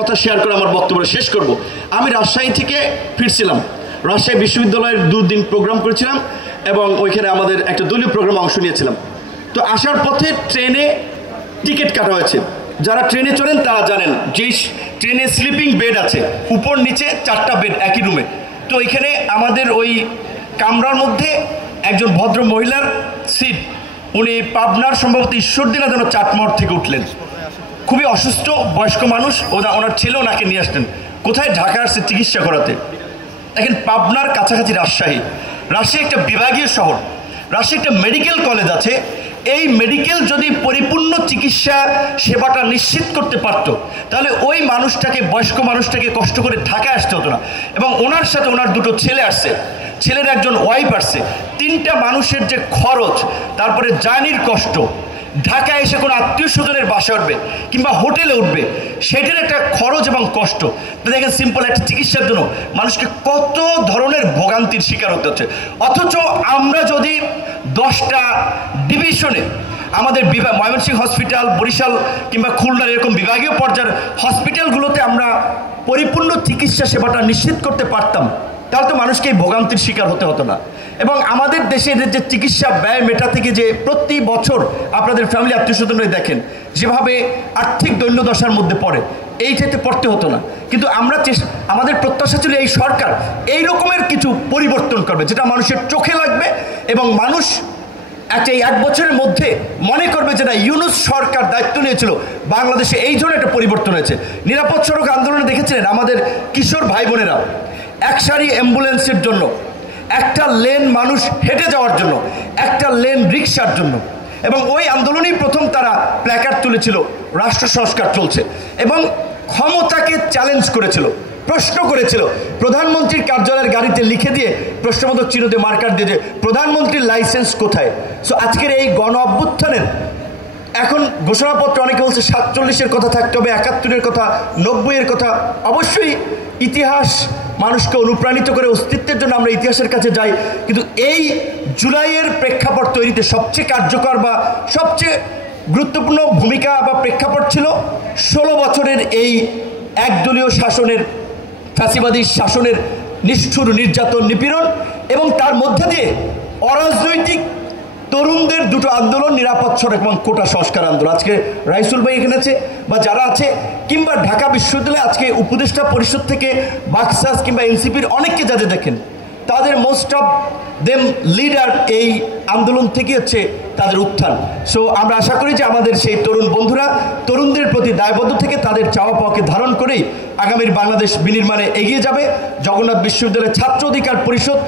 কথা শেয়ার করে আমার বক্তব্য শেষ করব। আমি রাজশাহী থেকে ফিরছিলাম, রাজশাহী বিশ্ববিদ্যালয়ের 2 দিন প্রোগ্রাম করেছিলাম এবং ওইখানে আমাদের একটা দলীয় প্রোগ্রামে অংশ নিয়েছিলাম। তো আসার পথে ট্রেনে টিকিট কাটা হয়েছে। যারা ট্রেনে চড়েন তারা জানেন যে ট্রেনে স্লিপিং বেড আছে, উপর নিচে 4টা বেড একই রুমে। তো এখানে আমাদের ওই কামরার মধ্যে একজন ভদ্র মহিলার সিট, উনি পাবনার সম্ভবত ঈশ্বরদীনা যেন চাটমোড় থেকে উঠলেন, খুবই অসুস্থ বয়স্ক মানুষ, ওনার ছেলে ওনাকে নিয়ে আসতেন। কোথায়? ঢাকা আসছে চিকিৎসা করাতে। দেখেন, পাবনার কাছাকাছি রাজশাহী একটা বিভাগীয় শহর, রাজশাহী একটা মেডিকেল কলেজ আছে। এই মেডিকেল যদি পরিপূর্ণ চিকিৎসা সেবাটা নিশ্চিত করতে পারত, তাহলে ওই মানুষটাকে, বয়স্ক মানুষটাকে কষ্ট করে ঢাকায় আসতে হতো না। এবং ওনার সাথে ওনার 2টো ছেলে আসছে, ছেলের একজন ওয়াইফ আসছে। 3টা মানুষের যে খরচ, তারপরে জার্নির কষ্ট, ঢাকায় এসে কোনো আত্মীয় স্বজনের বাসা উঠবে কিংবা হোটেলে উঠবে, সেটার একটা খরচ এবং কষ্ট। তো দেখেন, সিম্পল একটা চিকিৎসার জন্য মানুষকে কত ধরনের ভোগান্তির শিকার হতে হচ্ছে। অথচ আমরা যদি 10টা ডিভিশনে আমাদের ময়মনসিংহ হসপিটাল, বরিশাল কিংবা খুলনার এরকম বিভাগীয় পর্যায়ের হসপিটালগুলোতে আমরা পরিপূর্ণ চিকিৎসা সেবাটা নিশ্চিত করতে পারতাম, তাহলে তো মানুষকে এই ভোগান্তির শিকার হতে হতো না। এবং আমাদের দেশের যে চিকিৎসা ব্যয় মেটাতে গিয়ে যে প্রতি বছর আপনাদের ফ্যামিলি আত্মীয় স্বজনরা দেখেন যেভাবে আর্থিক দৈন্যদশার মধ্যে পড়ে, এইটাতে পড়তে হতো না। কিন্তু আমাদের প্রত্যাশা ছিল এই সরকার এই রকমের কিছু পরিবর্তন করবে, যেটা মানুষের চোখে লাগবে এবং মানুষ এই 1 বছরের মধ্যে মনে করবে যে না, ইউনূস সরকার দায়িত্ব নিয়েছিল, বাংলাদেশে এই ধরনের একটা পরিবর্তন হয়েছে। নিরাপদ সড়ক আন্দোলনে দেখেছিলেন আমাদের কিশোর ভাই বোনেরা এক সারি অ্যাম্বুলেন্সের জন্য, একটা লেন মানুষ হেঁটে যাওয়ার জন্য, একটা লেন রিক্সার জন্য। এবং ওই আন্দোলনেই প্রথম তারা প্ল্যাকার্ড তুলেছিল, রাষ্ট্র সংস্কার চলছে, এবং ক্ষমতাকে চ্যালেঞ্জ করেছিল, প্রশ্ন করেছিল। প্রধানমন্ত্রীর কার্যালয়ের গাড়িতে লিখে দিয়ে প্রশ্নবোধক চিহ্নতে মার্কার দিয়ে যে প্রধানমন্ত্রীর লাইসেন্স কোথায়। সো আজকের এই গণ অভ্যুত্থানের এখন ঘোষণাপত্র অনেকে বলছে 47-এর কথা থাকতে হবে, 71-এর কথা, 90-এর কথা। অবশ্যই ইতিহাস মানুষকে অনুপ্রাণিত করে, অস্তিত্বের জন্য আমরা ইতিহাসের কাছে যাই। কিন্তু এই জুলাইয়ের প্রেক্ষাপট তৈরিতে সবচেয়ে কার্যকর বা সবচেয়ে গুরুত্বপূর্ণ ভূমিকা বা প্রেক্ষাপট ছিল 16 বছরের এই একদলীয় শাসনের, ফ্যাসিবাদী শাসনের নিষ্ঠুর নির্যাতন, নিপীড়ন, এবং তার মধ্যে দিয়ে অরাজনৈতিক তরুণদের 2টো আন্দোলন, নিরাপদ সড়ক এবং কোটা সংস্কার আন্দোলন। আজকে রাইসুল ভাই এখানে আছে বা যারা আছে, কিংবা ঢাকা বিশ্ববিদ্যালয়ে আজকে উপদেষ্টা পরিষদ থেকে বাকসাস কিংবা এনসিপির অনেককে যাদের দেখেন, তাদের মোস্ট অফ দেম লিডার এই আন্দোলন থেকে হচ্ছে তাদের উত্থান। সো আমরা আশা করি যে আমাদের সেই তরুণ বন্ধুরা তরুণদের প্রতি দায়বদ্ধ থেকে তাদের চাওয়া পাওয়াকে ধারণ করেই আগামীর বাংলাদেশ বিনির্মাণে এগিয়ে যাবে। জগন্নাথ বিশ্ববিদ্যালয়ের ছাত্র অধিকার পরিষদ